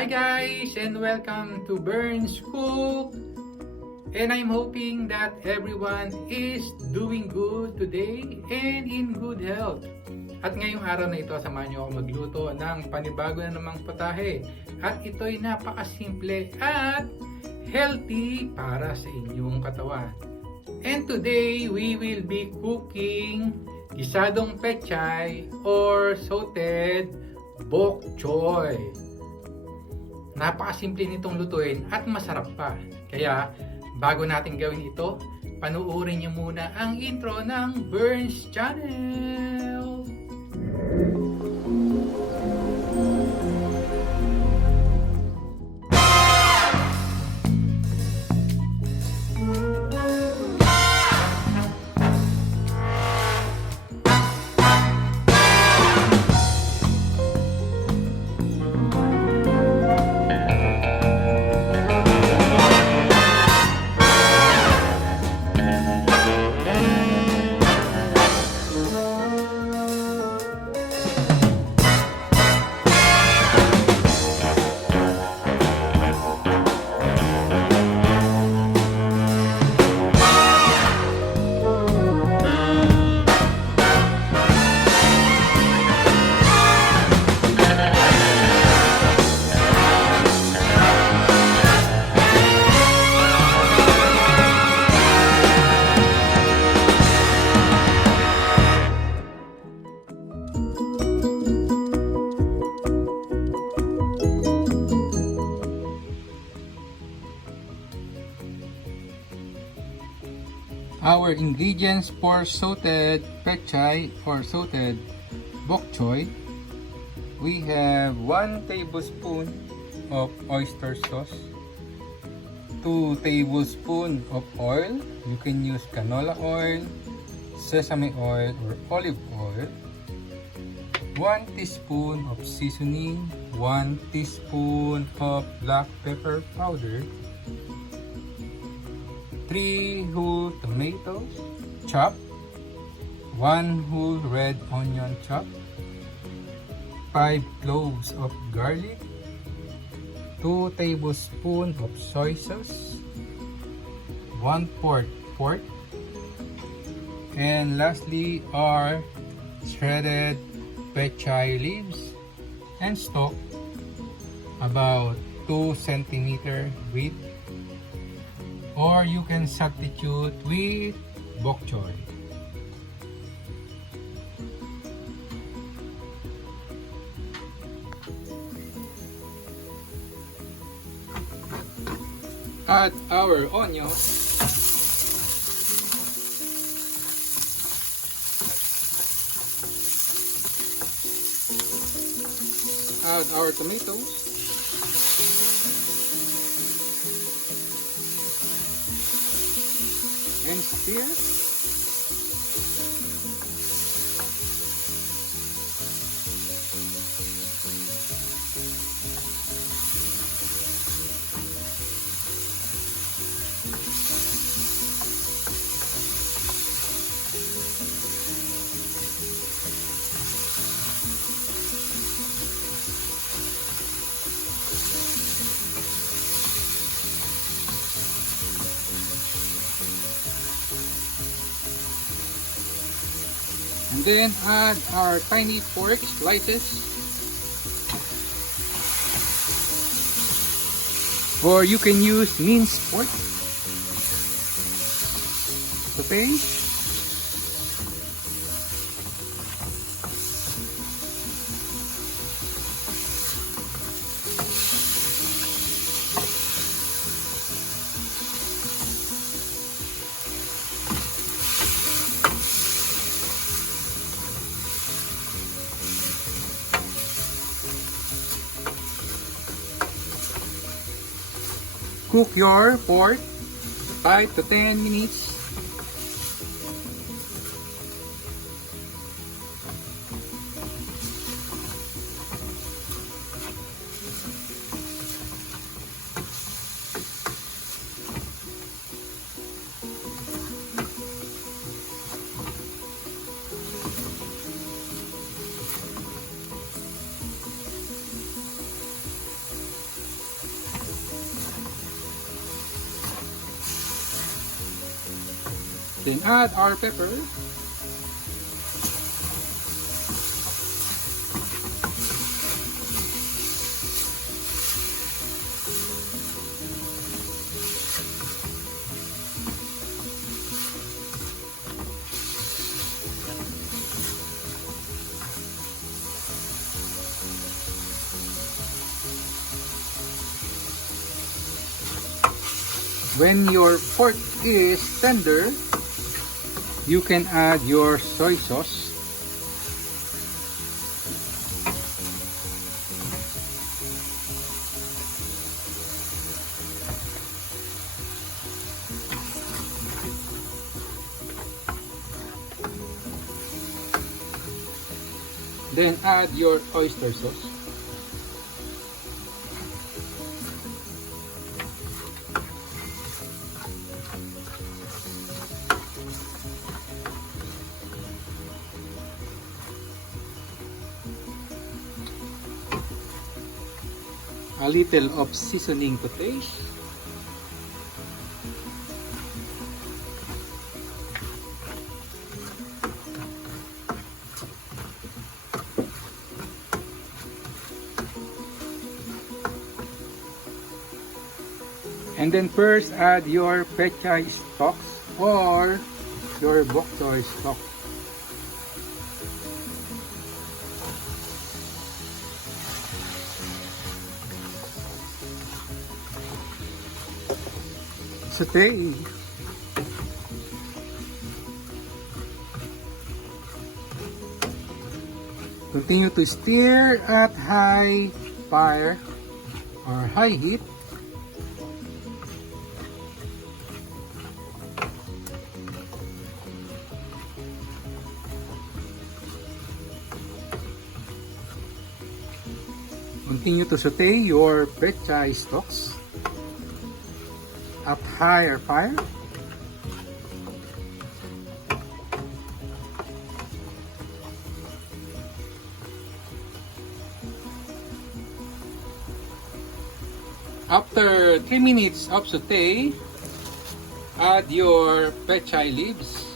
Hi guys, and welcome to Burns Cook. And I'm hoping that everyone is doing good today and in good health. At ngayong araw na ito, samahan niyo ako magluto ng panibago na namang putahe. At ito'y napakasimple at healthy para sa inyong katawan. And today, we will be cooking Ginisang Pechay or Sauteed Pechay. Napakasimple nitong lutuin at masarap pa. Kaya, bago natin gawin ito, panuorin niyo muna ang intro ng Burns Channel. Our ingredients for sauteed pechay or sauteed bok-choy: we have 1 tablespoon of oyster sauce, 2 tablespoons of oil. You can use canola oil, sesame oil, or olive oil. 1 teaspoon of seasoning, 1 teaspoon of black pepper powder, 3 whole tomatoes chopped, 1 whole red onion chopped, 5 cloves of garlic, 2 tablespoons of soy sauce, 1/4 pork, and lastly are shredded petchay leaves and stalk about 2 centimeter width. Or you can substitute with bok choy. Add our onions. Add our tomatoes. And stir. And then add our tiny pork slices, or you can use minced pork. Sauté. Cook your pork 5 to 10 minutes. Then add our pepper. When your pork is tender, you can add your soy sauce. Then add your oyster sauce. A little of seasoning to taste. And then first add your petchay stalks or your bok choy stock. Sauté. Continue to stir at high fire or high heat. Continue to saute your petchay stalks at higher fire. After 3 minutes of saute, add your petchay leaves.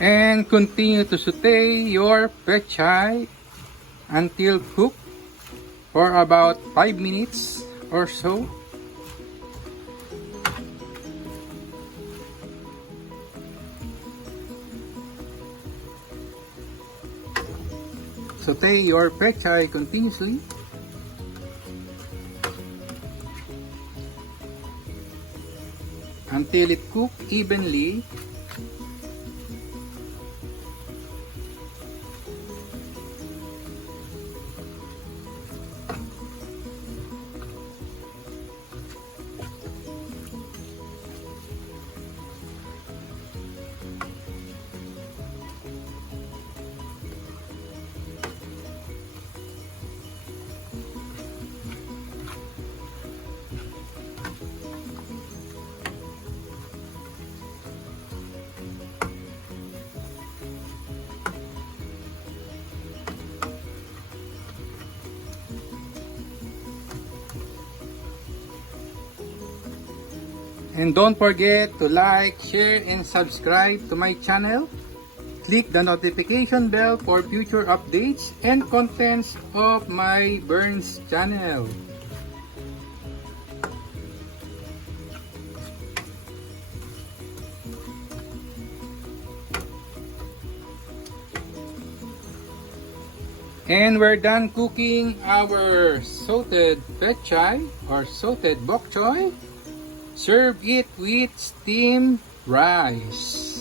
And continue to saute your petchay until cooked for about 5 minutes or so. Saute your petchay continuously. Until it cooks evenly. And don't forget to like, share, and subscribe to my channel. Click the notification bell for future updates and contents of my Burns channel. And we're done cooking our sauteed pechay or sauted bok choy. Serve it with steamed rice.